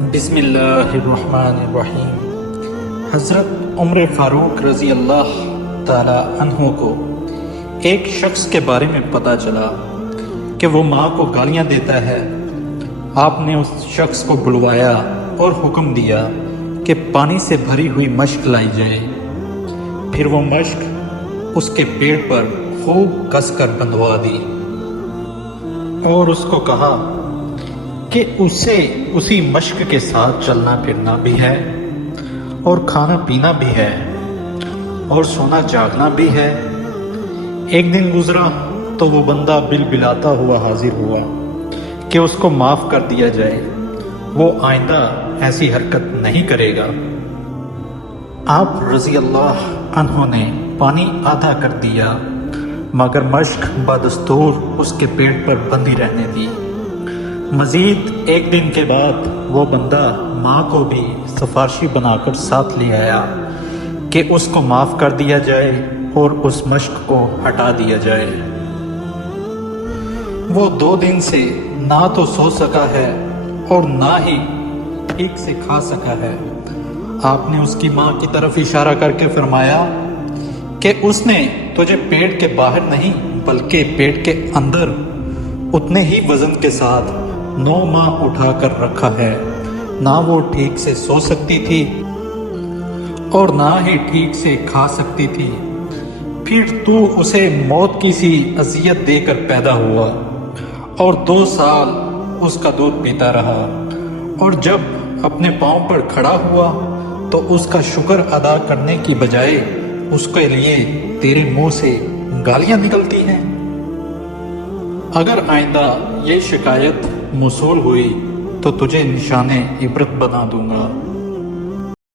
بسم اللہ الرحمن الرحیم۔ حضرت عمر فاروق رضی اللہ تعالی عنہ کو ایک شخص کے بارے میں پتہ چلا کہ وہ ماں کو گالیاں دیتا ہے۔ آپ نے اس شخص کو بلوایا اور حکم دیا کہ پانی سے بھری ہوئی مشک لائی جائے۔ پھر وہ مشک اس کے پیٹ پر خوب کس کر بندھوا دی اور اس کو کہا کہ اسے اسی مشق کے ساتھ چلنا پھرنا بھی ہے اور کھانا پینا بھی ہے اور سونا جاگنا بھی ہے۔ ایک دن گزرا تو وہ بندہ بلبلاتا ہوا حاضر ہوا کہ اس کو معاف کر دیا جائے، وہ آئندہ ایسی حرکت نہیں کرے گا۔ آپ رضی اللہ عنہ نے پانی آدھا کر دیا مگر مشق بدستور اس کے پیٹ پر بندھی رہنے دی۔ مزید ایک دن کے بعد وہ بندہ ماں کو بھی سفارشی بنا کر ساتھ لے آیا کہ اس کو معاف کر دیا جائے اور اس مشق کو ہٹا دیا جائے۔ وہ 2 دن سے نہ تو سو سکا ہے اور نہ ہی ٹھیک سے کھا سکا ہے۔ آپ نے اس کی ماں کی طرف اشارہ کر کے فرمایا کہ اس نے تجھے پیٹ کے باہر نہیں بلکہ پیٹ کے اندر اتنے ہی وزن کے ساتھ 9 ماہ اٹھا کر رکھا ہے۔ نہ وہ ٹھیک سے سو سکتی تھی اور نہ ہی ٹھیک سے کھا سکتی تھی، پھر تو اسے موت کی سی اذیت دے کر پیدا ہوا اور 2 سال اس کا دودھ پیتا رہا، اور جب اپنے پاؤں پر کھڑا ہوا تو اس کا شکر ادا کرنے کی بجائے اس کے لیے تیرے منہ سے گالیاں نکلتی ہیں۔ اگر آئندہ یہ شکایت موصول ہوئی تو تجھے نشان عبرت بنا دوں گا۔